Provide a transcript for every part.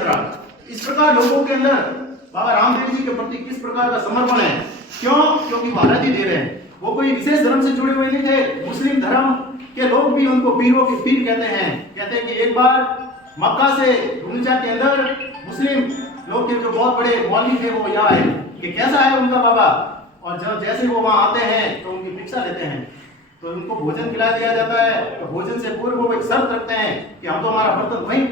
यात्रा। इस प्रकार लोगों के अंदर बाबा रामदेव जी के प्रति किस प्रकार का समर्पण है। क्यों? क्योंकि भारत ही दे रहे हैं। वो कोई विशेष धर्म से जुड़े हुए नहीं थे। मुस्लिम धर्म के लोग भी उनको पीरों के पीर कहते हैं। कहते हैं कि एक बार मक्का से गुंजा के अंदर मुस्लिम लोग के जो बहुत बड़े मौलवी थे वो यहाँ आए कि कैसा है उनका बाबा, और जब जैसे वो वहाँ आते हैं तो उनकी भिक्षा लेते हैं, तो उनको भोजन खिला दिया जाता है। तो भोजन से पूर्व वो एक शर्त रखते हैं कि हम तो हमारा बर्तन वहीं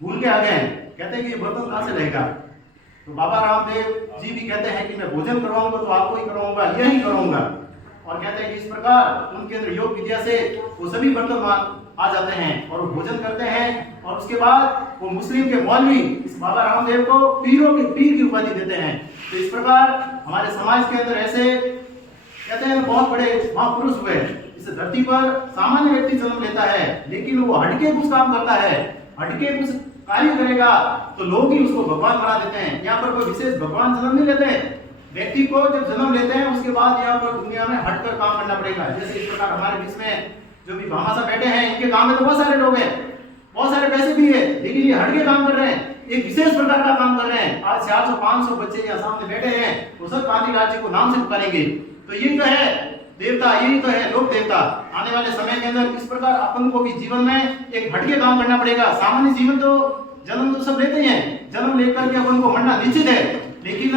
भूल के आ गए हैं। कहते हैं कि ये बर्तन कहाँ से रहेगा। तो बाबा रामदेव जी भी कहते हैं कि मैं भोजन करवाऊंगा तो आपको ही करवाऊंगा, यही करूंगा। और कहते हैं कि इस प्रकार उनके अंदर योग विद्या से वो सभी बर्तन आ जाते हैं और वो भोजन करते हैं। और उसके बाद वो मुस्लिम के मौलवी इस बाबा रामदेव को पीरों के पीर की उपाधि देते हैं। तो इस प्रकार हमारे समाज के अंदर ऐसे कहते हैं बहुत बड़े महापुरुष हुए। इस धरती पर सामान्य व्यक्ति जन्म लेता है, लेकिन वो हटके कुछ काम करता है, हटके कुछ कार्य करेगा तो लोग ही उसको भगवान बना देते हैं। यहाँ पर कोई विशेष भगवान जन्म नहीं लेते हैं। व्यक्ति को जब जन्म लेते हैं उसके बाद यहाँ पर दुनिया में हटकर काम करना पड़ेगा। जैसे इस प्रकार हमारे बीच में जो भी भामाशा बैठे हैं, इनके काम में तो बहुत सारे लोग हैं, बहुत सारे पैसे भी है, लेकिन ये हटके काम कर रहे हैं, एक विशेष प्रकार का काम कर रहे हैं। आज 400-500 बच्चे यहाँ सामने बैठे हैं, वो सब गांधी राज्य को नाम से पुकारेंगे। तो ये तो है देवता, यही तो है लोक देवता। आने वाले समय के अंदर इस प्रकार अपन को भी जीवन में एक हटके काम करना पड़ेगा। सामान्य जीवन तो जन्म तो सब लेते हैं, जन्म लेकर के अपन को मरना निश्चित है, लेकिन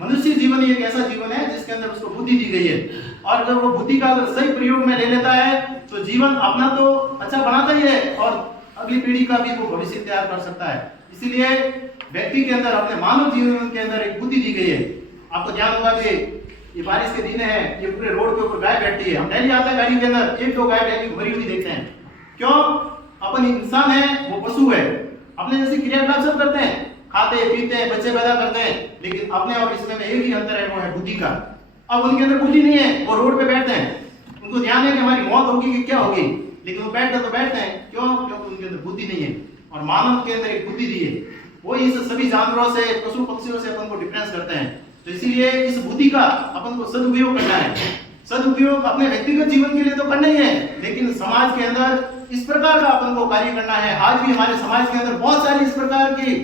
मनुष्य जीवन एक ऐसा जीवन है जिसके अंदर उसको बुद्धि दी गई है। और जब वो बुद्धि का अगर सही प्रयोग में ले लेता है तो जीवन अपना तो अच्छा बनाता ही है और अगली पीढ़ी का भी वो भविष्य तैयार कर सकता है। इसीलिए व्यक्ति के अंदर, अपने मानव जीवन के अंदर एक बुद्धि दी गई है। आपको ध्यान होगा कि ये बारिश के दिन है, ये पूरे रोड के ऊपर गाय बैठती है। हम डेली आते हैं गाड़ी के अंदर, एक दो गाय डेली मरी हुई देखते हैं। क्यों? अपन इंसान है, वो पशु है, अपने जैसे क्रियाकलाप सब करते हैं, खाते पीते हैं, बच्चे पैदा करते हैं, लेकिन अपने और इसमें एक ही अंतर है, वो है बुद्धि का। अब उनके अंदर बुद्धि नहीं है, वो रोड पे बैठते हैं, उनको ध्यान है कि हमारी मौत होगी कि क्या होगी, लेकिन वो बैठते तो बैठते हैं। क्यों? क्योंकि उनके अंदर बुद्धि नहीं है। और मानव के अंदर एक बुद्धि दी है, वो इस सभी जानवरों से, पशु पक्षियों से अपन को डिफरेंस करते हैं। तो इसीलिए इस बुद्धि का अपन को सदुपयोग करना है। सदुपयोग अपने व्यक्तिगत जीवन के लिए तो करना ही है, लेकिन समाज के अंदर इस प्रकार का अपन को कार्य करना है। आज भी हमारे समाज के अंदर बहुत सारी इस प्रकार की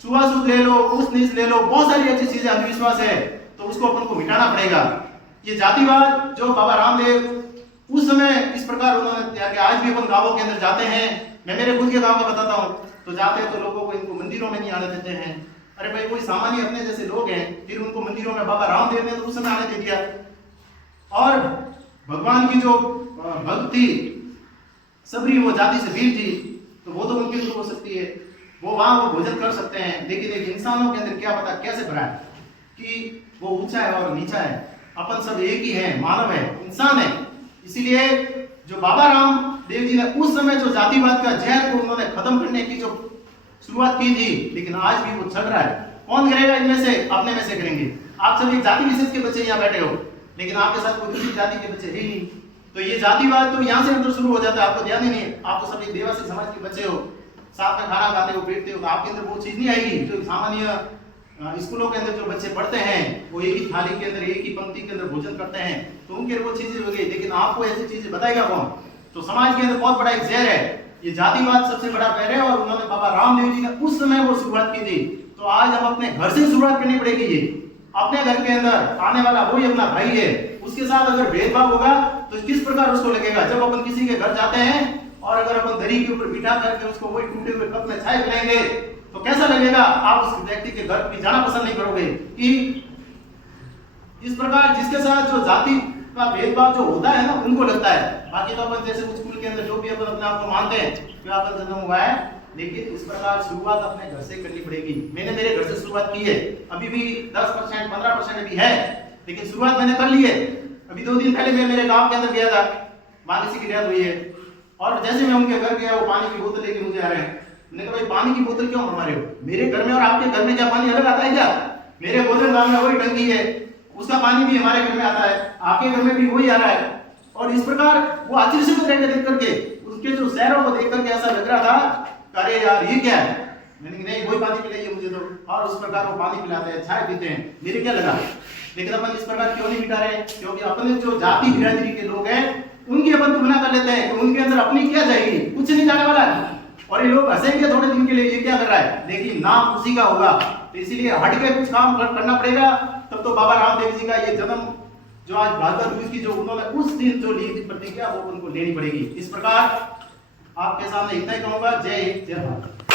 छुआछूत ले लो, ऊंच नीच ले लो, बहुत सारी अच्छी चीजें, अंधविश्वास है, तो उसको अपन को मिटाना पड़ेगा। ये जातिवाद जो बाबा रामदेव उस समय इस प्रकार उन्होंने तैयार किया, आज भी अपन गांवों के अंदर जाते हैं, मैं मेरे खुद के गांव का बताता हूँ, तो जाते हैं तो लोगों को इनको मंदिरों में नहीं आने देते हैं। अरे भाई, कोई सामान्य अपने जैसे लोग हैं, फिर उनको मंदिरों में बाबा रामदेव ने तो उस समय आने दे दिया। और भगवान की जो भक्त थी सबरी, वो जाति से वीर थी, तो वो तो उनकी शुरू हो सकती है, वो वहां वो भोजन कर सकते हैं। लेकिन एक इंसानों के अंदर क्या पता कैसे भरा है कि वो ऊंचा है और नीचा है। अपन सब एक ही है, मानव है, इंसान है। इसीलिए जो बाबा रामदेव जी ने उस समय जो जातिवाद का जहर को उन्होंने खत्म करने की जो शुरुआत की थी, लेकिन आज भी वो चल रहा है। कौन करेगा इनमें से? अपने में से करेंगे। आप सब एक जाति विशेष के बच्चे यहाँ बैठे हो, लेकिन आपके साथ कोई दूसरी जाति के बच्चे है ही नहीं। तो ये जातिवाद तो यहाँ से अंदर शुरू हो जाता है, आपको ध्यान ही नहीं है। आप तो सब एक देवासी समाज के बच्चे हो, साथ में खाना खाते हो, बैठते हो, तो आपके अंदर वो चीज नहीं आएगी जो सामान्य स्कूलों के अंदर जो बच्चे पढ़ते हैं, वो एक ही थाली के अंदर, एक ही पंक्ति के अंदर भोजन करते हैं, तो उनके वो चीजें हो गई। लेकिन आपको ऐसी चीजें बताएगा कौन? तो समाज के अंदर बहुत बड़ा एक जहर है, ये जातिवाद सबसे बड़ा पैर है। और उन्होंने बाबा रामदेव जी ने उस समय वो शुरुआत की थी। तो आज हम अपने घर से शुरुआत करनी पड़ेगी। ये अपने घर के अंदर आने वाला वही अपना भाई है, उसके साथ अगर भेदभाव होगा तो किस प्रकार उसको लगेगा। जब अपन किसी के घर जाते हैं और अगर अपन दरी के ऊपर बिठा करके उसको वही टूटे हुए कप में चाय पिलाएंगे तो कैसा लगेगा? आप उस व्यक्ति के घर भी जाना पसंद नहीं करोगे। कि इस प्रकार जिसके साथ जो जाति का भेदभाव जो होता है ना, उनको लगता है। बाकी तो अपन जैसे स्कूल के अंदर जो भी अपन अपने आप को मानते हैं कि अपन जन्म हुआ है, लेकिन इस प्रकार शुरुआत अपने घर से करनी पड़ेगी। मैंने मेरे घर से शुरुआत की है, अभी भी 10% 15% अभी है, लेकिन शुरुआत मैंने कर ली है। अभी 2 दिन पहले मैं मेरे गांव के अंदर गया था, वहां किसी की डेथ हुई है, और जैसे मैं उनके घर गया, वो पानी की बोतल लेके मुझे आ रहे हैं। मैंने कहा भाई, पानी की बोतल क्यों मंगवा रहे हो? मेरे घर में और आपके घर में क्या पानी अलग आता है क्या? मेरे भोजन दाल में वही टंकी है, उसका पानी भी हमारे घर में आता है, आपके घर में भी वही आ रहा है। और इस प्रकार वो आश्चर्य से देख करके, उसके जो शहरों को देख करके ऐसा लग रहा था, अरे यार ये क्या है? मैंने नहीं, वही पानी पिलाइए मुझे तो। और उस प्रकार वो पानी पिलाते हैं, चाय पीते हैं, मेरे क्या लगा। लेकिन अपन इस प्रकार क्यों नहीं मिटा रहे? क्योंकि अपने जो जाति बिरादरी के लोग हैं उनकी अपन तुलना कर लेते हैं कि उनके अंदर अपनी क्या जाएगी, कुछ नहीं जाने वाला है। और ये लोग हंसेंगे थोड़े दिन के लिए, ये क्या कर रहा है, लेकिन नाम उसी का होगा। तो इसीलिए हट के कुछ काम करना पड़ेगा, तब तो बाबा रामदेव जी का ये जन्म जो आज भादर दूज की जो उन्होंने उस दिन जो ली थी प्रतिज्ञा, वो उनको लेनी पड़ेगी। इस प्रकार आपके सामने इतना ही कहूंगा। जय हिंद, जय भारत।